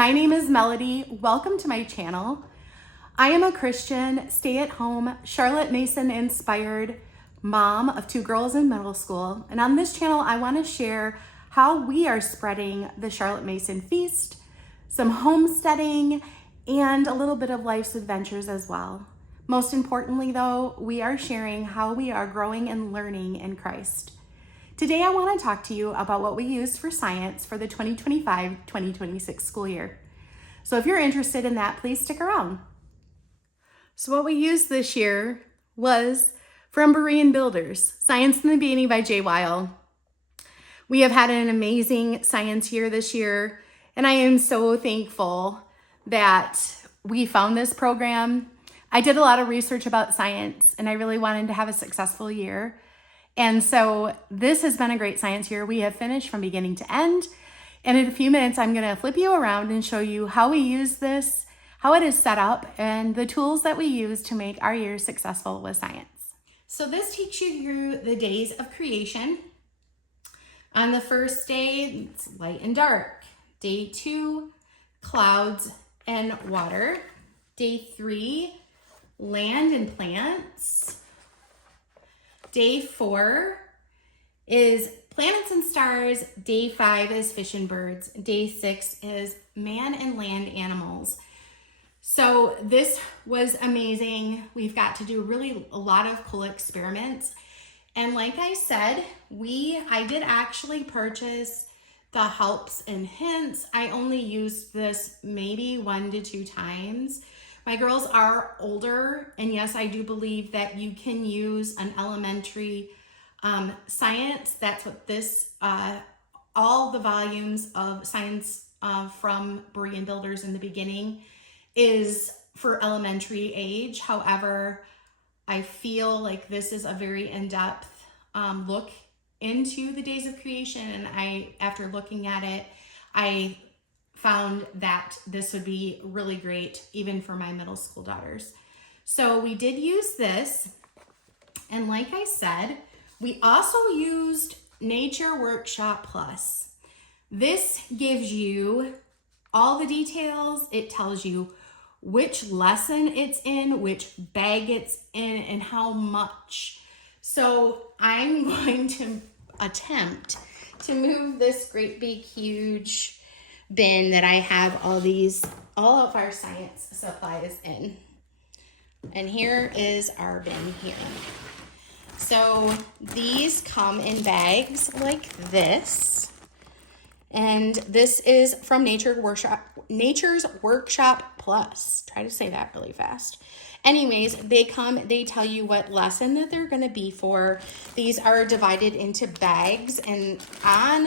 My name is Melody. Welcome to my channel. I am a Christian, stay-at-home, Charlotte Mason inspired mom of 2 girls in middle school. And on this channel, I want to share how we are spreading the Charlotte Mason feast, some homesteading, and a little bit of life's adventures as well. Most importantly though, we are sharing how we are growing and learning in Christ. Today, I want to talk to you about what we used for science for the 2025-2026 school year. So if you're interested in that, please stick around. So what we used this year was from Berean Builders, Science in the Beginning by Jay Weil. We have had an amazing science year this year, and I am so thankful that we found this program. I did a lot of research about science, and I really wanted to have a successful year. And so this has been a great science year. We have finished from beginning to end. And in a few minutes, I'm going to flip you around and show you how we use this, how it is set up, and the tools that we use to make our year successful with science. So this takes you through the days of creation. On the first day, it's light and dark. Day 2, clouds and water. Day 3, land and plants. Day 4 is planets and stars. Day 5 is fish and birds. Day 6 is man and land animals. So this was amazing. We've got to do really a lot of cool experiments. And like I said, I did actually purchase the helps and hints. I only used this maybe 1 to 2 times. My girls are older, and yes, I do believe that you can use an elementary science. That's what this, all the volumes of science from Berean Builders in the beginning is for elementary age. However, I feel like this is a very in-depth look into the days of creation, and after looking at it, I found that this would be really great even for my middle school daughters. So we did use this, and like I said, we also used Nature Workshop Plus. This gives you all the details. It tells you which lesson it's in, which bag it's in, and how much. So I'm going to attempt to move this great big huge bin that I have all of our science supplies in. And here is our bin here. So these come in bags like this. And this is from Nature's Workshop Plus. Try to say that really fast. Anyways, they tell you what lesson that they're going to be for. These are divided into bags, and on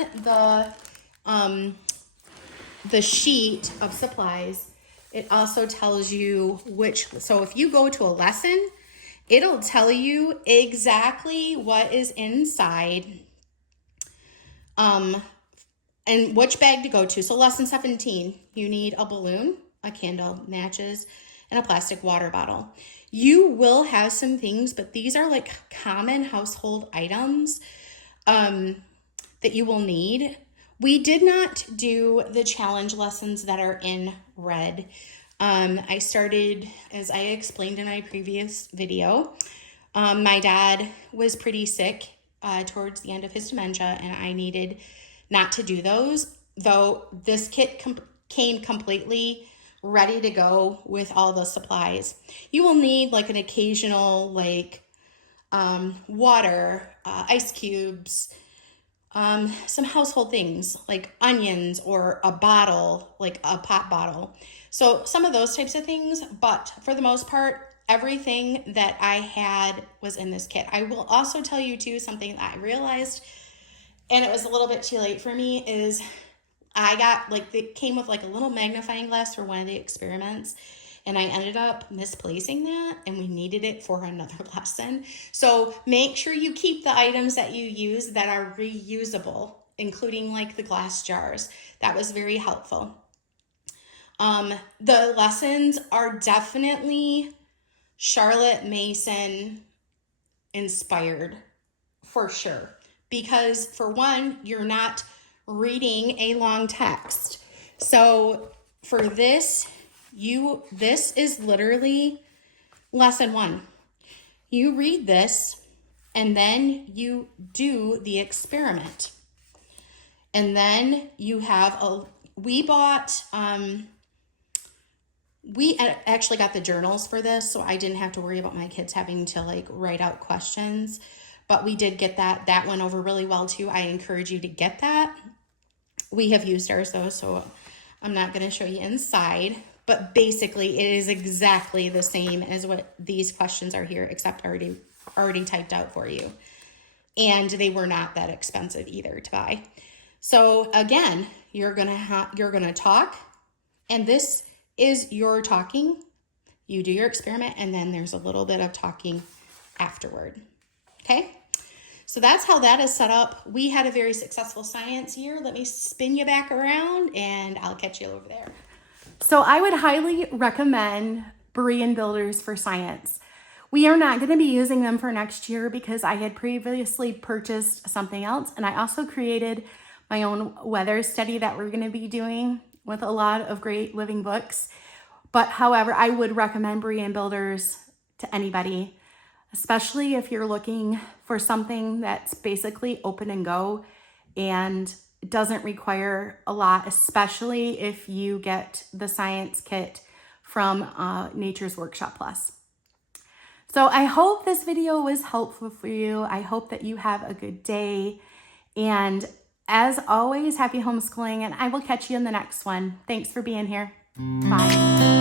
the sheet of supplies, it also tells you so if you go to a lesson, it'll tell you exactly what is inside and which bag to go to. So lesson 17, you need a balloon, a candle, matches, and a plastic water bottle. You will have some things, but these are like common household items that you will need. We did not do the challenge lessons that are in red. I started, as I explained in my previous video, my dad was pretty sick towards the end of his dementia, and I needed not to do those, though this kit came completely ready to go with all the supplies. You will need like an occasional water, ice cubes, some household things like onions or a bottle, like a pop bottle. So some of those types of things, but for the most part, everything that I had was in this kit. I will also tell you too, something that I realized, and it was a little bit too late for me, is I got it came with like a little magnifying glass for one of the experiments, and I ended up misplacing that, and we needed it for another lesson. So make sure you keep the items that you use that are reusable, including like the glass jars. That was very helpful. The lessons are definitely Charlotte Mason inspired for sure, because for one, you're not reading a long text. So for this, this is literally lesson 1. You read this and then you do the experiment. And then you have we actually got the journals for this, so I didn't have to worry about my kids having to like write out questions, but we did get that went over really well too. I encourage you to get that. We have used ours though, so I'm not going to show you inside, but basically it is exactly the same as what these questions are here, except already typed out for you. And they were not that expensive either to buy. So again, you're going to talk, and this is your talking. You do your experiment, and then there's a little bit of talking afterward. Okay? So that's how that is set up. We had a very successful science year. Let me spin you back around, and I'll catch you over there. So I would highly recommend Berean Builders for science. We are not going to be using them for next year because I had previously purchased something else, and I also created my own weather study that we're going to be doing with a lot of great living books. But however, I would recommend Berean Builders to anybody, especially if you're looking for something that's basically open and go and doesn't require a lot, especially if you get the science kit from Nature's Workshop Plus. So I hope this video was helpful for you. I hope that you have a good day. And as always, happy homeschooling, and I will catch you in the next one. Thanks for being here. Bye.